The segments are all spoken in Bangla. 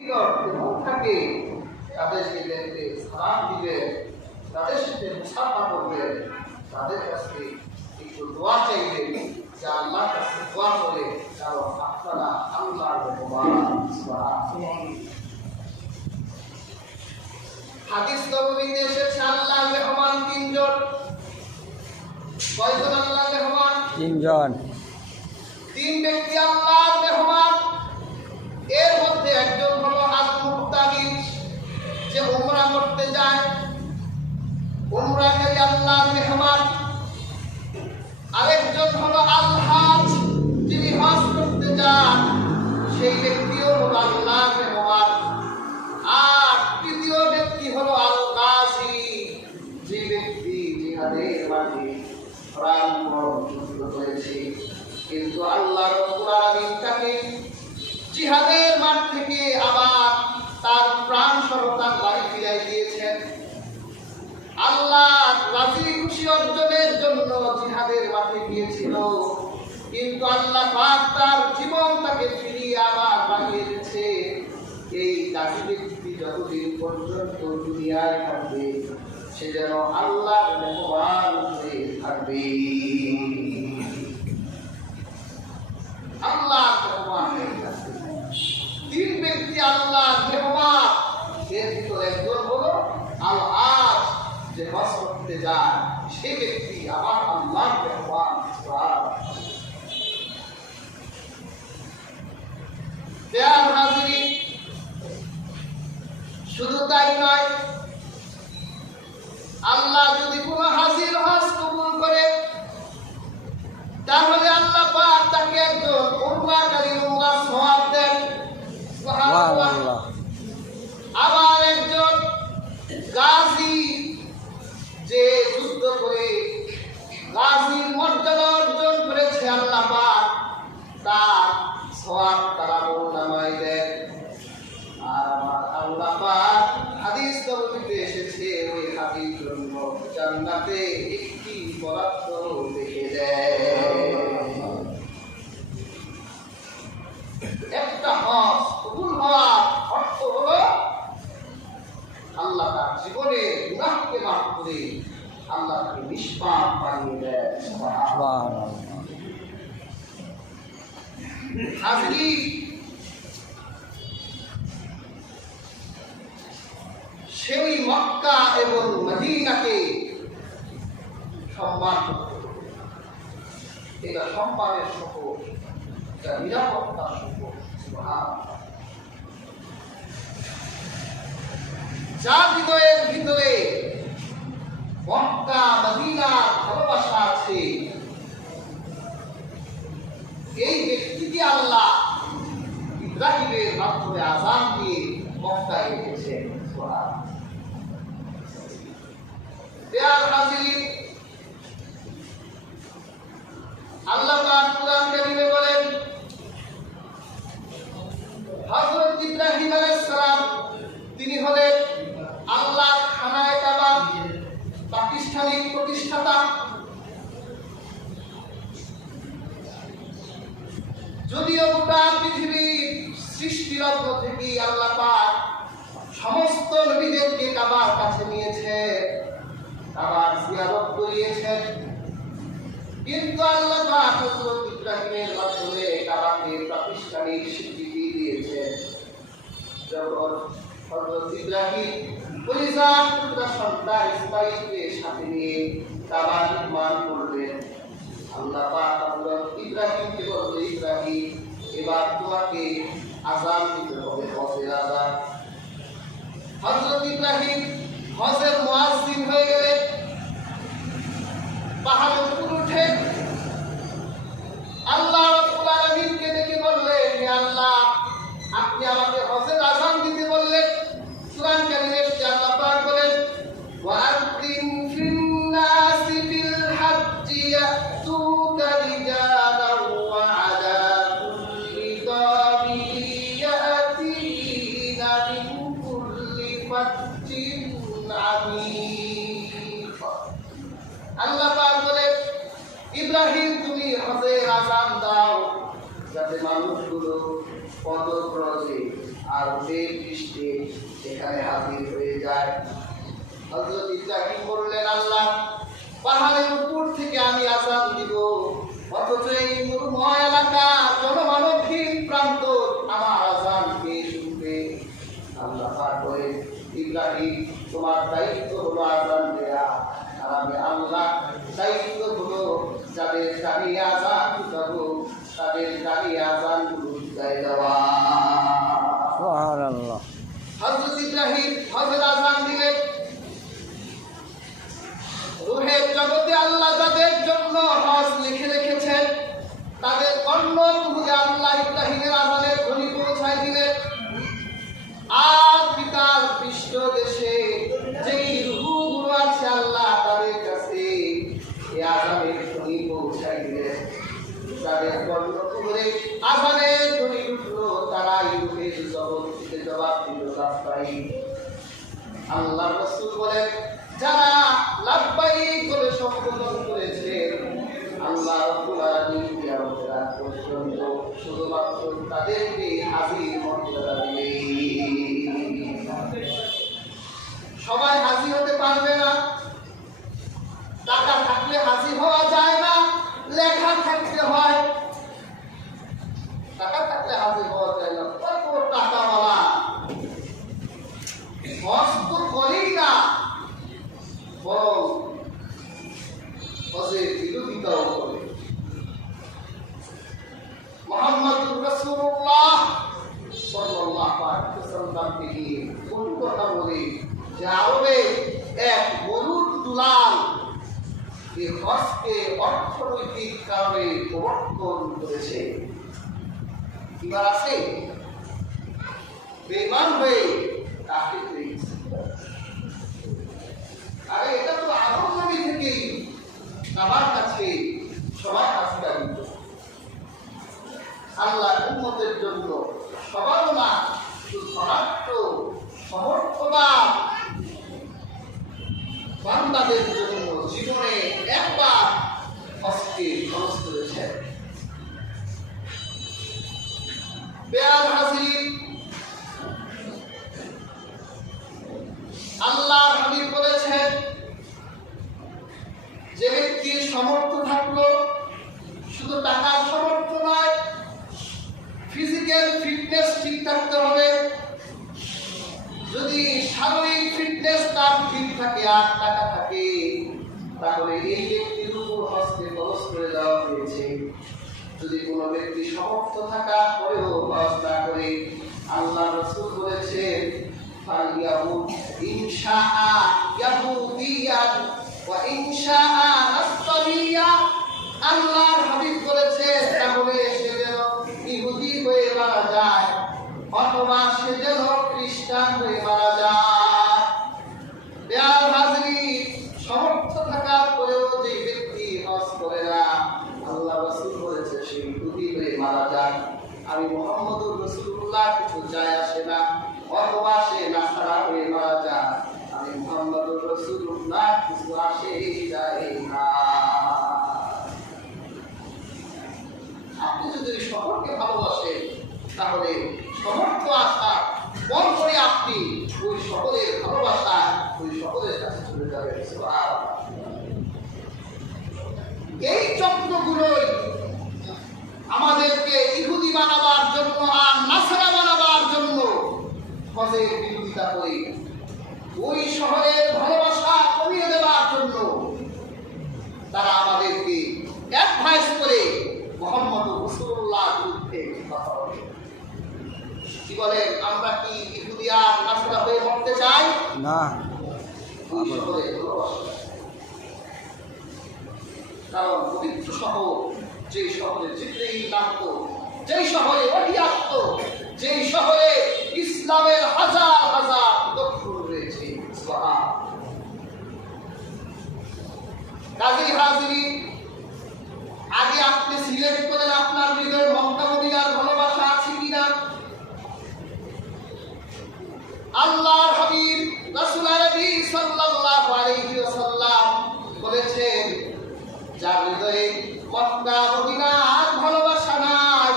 এবং থাকে তাদেরকে দেখতে সালাম দিবেন তাদের সাথে মুসাফা করবেন তাদের কাছে একটু দোয়া চাইবেন যে আল্লাহর কাছে দোয়া করে কারণ আপনারা আল্লাহর হাদিস নববীতে এসেছে আল্লাহ রহমান তিনজন। কয়জন আল্লাহ রহমান? তিনজন। তিন ব্যক্তি আল্লাহর জিহাদের মাঠ থেকে আবার তার প্রাণ সরতার বাড়ি ফিরাই দিয়েছেন। আল্লাহ রাজি খুশি অর্জনের জন্য জিহাদের মাঠে গিয়েছিল। কিন্তু আল্লাহ পাক তার জীবন তাকে ফিরিয়ে আবার বানিয়ে দিয়েছে। এই দাবি ব্যক্তি যতদিন পর্যন্ত দুনিয়ায় থাকবে, সে যেন আল্লাহর মেহমান হয়ে থাকবে। আল্লাহ মেহমান শুধু তাই নয় আল্লাহ যদি কোনো হাজির হজ কবুল করে তাহলে আল্লাহ পাক তাকে একজন উমরাকারী উমরার সওয়াব দেন সুবহানাল্লাহ। আল্লাহ আবার একজন গাজী যে যুদ্ধ করে গাজীর মর্যাদা অর্জন করেছে আল্লাহ পাক তার সওয়াব তারা নামায় দেন আর আমার আল্লাহ পাক হাদিস নববীতে এসেছে ওই হাদিস জন্য জান্নাতে একটি বরাদ্দ লিখে দেয় একটা হজ কবুল হওয়ার অর্থ হলো আল্লাহ তার জীবনে গুনাহকে মাফ করে আল্লাহ তাকে নিষ্পাপ বানিয়ে দেয়। সেই মক্কা এবং মদিনাকে সম্মান এটা সম্মানের শপথ, এটা নিরাপত্তার শপথ। যার হৃদয়ের ভিতরে মক্কা, মদিনার ভালোবাসা আছে, এই ব্যক্তিকে আল্লাহ ইব্রাহিমের মাধ্যমে আজান দিয়ে মক্কায় রেখেছেন দেয়ার তিনি হলেন আল্লাহ খানায় কাবা প্রতিষ্ঠাতা। যদিও গোটা পৃথিবীর সৃষ্টিরত্ন থেকে আল্লাহ পাক সমস্ত নবীদেরকে কাবার কাছে নিয়েছে কাবার জিয়ারত করিয়েছেন। কিন্তু আল্লাহ পাক হযরত ইব্রাহিমের মাধ্যমে কাবাকে প্রাতিষ্ঠানিক স্বীকৃতি যখন ইব্রাহিম। পরিজাত পুত্র সন্তান ইসমাইলকে সাথে নিয়ে কাবা নির্মাণ করলেন। আল্লাহ পাক হযরত ইব্রাহিমকে বলল ইব্রাহিম, এবার তোমাকে আজান দিতে হবে, হজের আজান। হযরত ইব্রাহিম হজের মুয়াজ্জিন হয়ে গেলেন। পাহাড়ের উপর আল্লাহ পাক বলেন ইব্রাহিম, তুমি হজের আজান দাও, যাতে মানুষগুলো পদব্রজে আর উঠে বৃষ্টি সেখানে হাজির হয়ে যায়। হজরত ইব্রাহিম বললেন, আল্লাহ, পাহাড়ের উপর থেকে আমি আজান দিব, অথচ এই মরুময় এলাকা জনমানবহীন প্রান্ত আমার আজান কে শুনবে? আল্লাহ পাক বলে ইব্রাহিম, তোমার দায়িত্ব হলো আজান আমি আল্লাহ দায়িত্ব হলো যাদের দাঁড়িয়ে আজান দিব তাদের দাঁড়িয়ে আজানগুলো দেওয়া সুবহানাল্লাহ হযরত ইব্রাহিম হযরত আযান দিলেন রুহের জগতে আল্লাহ যাদের জন্য হজ লিখে রেখেছেন তাদের অন্য তুলে আল্লাহ ইব্রাহিমের আজানের ধ্বনি পৌঁছায় দিলেন আর পিতার পৃষ্ঠ দেশে যেই রুহগুলো আছে আল্লাহ তাদের কাছে এই আজানের ধ্বনি পৌঁছায় দিলেন তাদের বর্ণ করে আজানের ধ্বনি উঠল তারা ইউরোপের জগৎ থেকে জবাব দিল লাভবাই আল্লাহ রসুল বলেন যারা লাভবাই করে সম্বোধন করেছে আল্লাহ রব্বুল আলামিন কিয়ামতের আগ পর্যন্ত শুধুমাত্র তাদেরকে হাজির মর্যাদা দিলেন সবাই হাজির হতে পারবে না টাকা থাকলে হাজির হওয়া যায় না লেখা থাকতে হয় টাকা থাকলে হাজির হওয়া যায় না কত টাকাওয়ালা হজ তো করেই না বরং হজের বিরোধিতাও করে মোহাম্মদুর রাসূলুল্লাহ কোন কথা বলে যে আরবে এক মরুদ দুলাল এই হজকে অর্থনৈতিক কারণে প্রবর্তন করেছে। কিবার আছে বেমান হয়ে গেছে আরে এটা তো আদম নবী থেকেই আমার কাছে সবার কাছে দাঁড়িয়ে আল্লাহ উম্মতের জন্য সবার না শুধু ধনাত্ম সমর্থবান বান্দাদের জন্য জীবনে একবার হস্তে শুধু টাকার সমর্থ নয় ফিজিক্যাল ফিটনেস ঠিক থাকতে হবে। যদি শারীরিক ফিটনেস তার ঠিক থাকে, আর টাকা থাকে, তাহলে এই হস্তে খরচ করে দেওয়া হয়েছে। যদি কোনো ব্যক্তি সমর্থ থাকা পরেও খরচ না করে আল্লাহ রসুল বলেছেন ফালিয়াহুদ ইনশাআ ইয়াহুদিয়ান ওয়া ইনশাআ যদি শহরকে ভালোবাসেন তাহলে সমর্থ আশা কম করে আপনি ওই সকলের ভালোবাসা ওই সকলের কাছে চলে যাবেন এই চক্রগুলোই আমাদেরকে ইহুদি বানাবার জন্য আর নাসারা বানাবার জন্য হজের বিরোধিতা করে। ওই শহরের ভালোবাসা কমিয়ে দেওয়ার জন্য তারা আমাদেরকে অ্যাডভাইস করে মোহাম্মদ রসুল্লাহ বিরুদ্ধে কথা বলে কি বলেন আমরা কি নাসরা হয়ে মরতে চাই? না। কারণ পবিত্র শহর যে শহরে নামতো যেই শহরে ওহী আসতো যেই শহরে ইসলামের হাজার হাজার দক্ষিণ রয়েছে। কাজী হাজিরি আগে আপনি সিলেক্ট করেন আপনার হৃদয়ে মমতা আল্লাহর হাবিব রাসূল আলী সাল্লাল্লাহু আলাইহি ওয়াসাল্লাম বলেছেন যার হৃদয়ে মক্কা মদিনা আর ভালোবাসা নাই,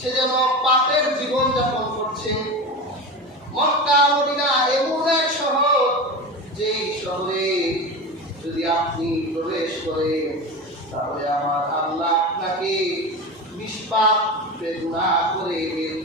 সে যেন পাপের জীবন যাপন করছে। মক্কা মদিনা এমন এক শহর, যেই শহরে যদি আপনি প্রবেশ করেন, তাহলে আমার আল্লাহ আপনাকে নিষ্পাপ বেদনা করে বের